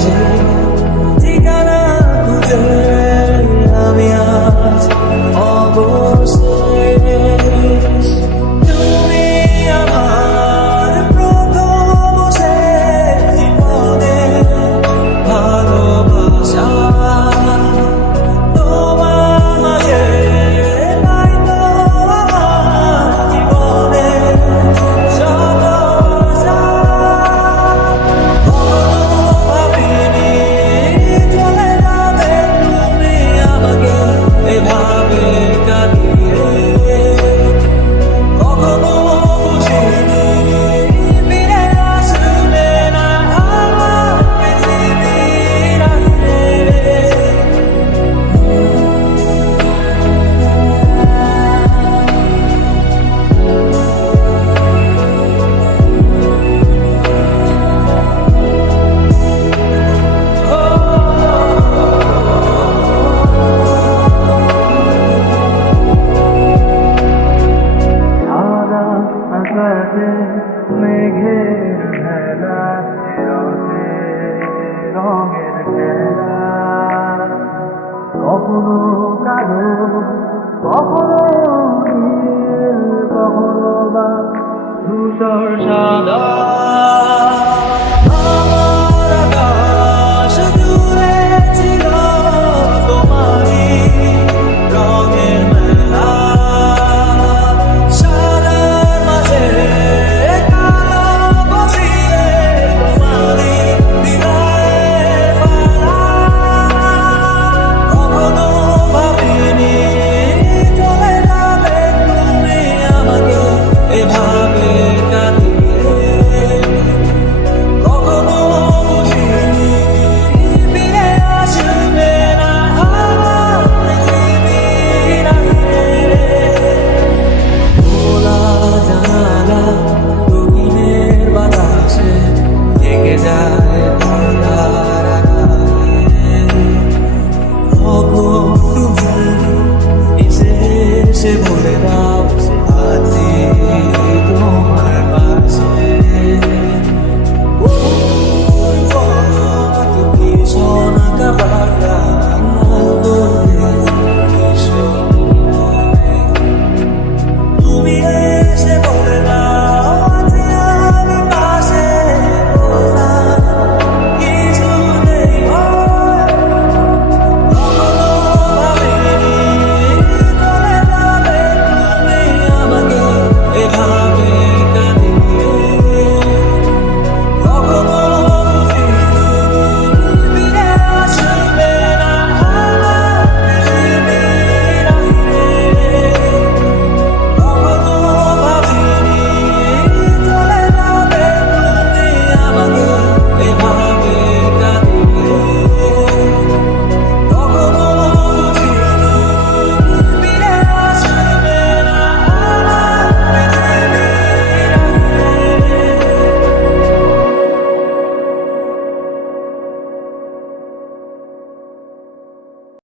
Take out a good day. মেঘের খেলা রঙের খেলা কখনো কালো কখনো নীল কখনো বা সাদা।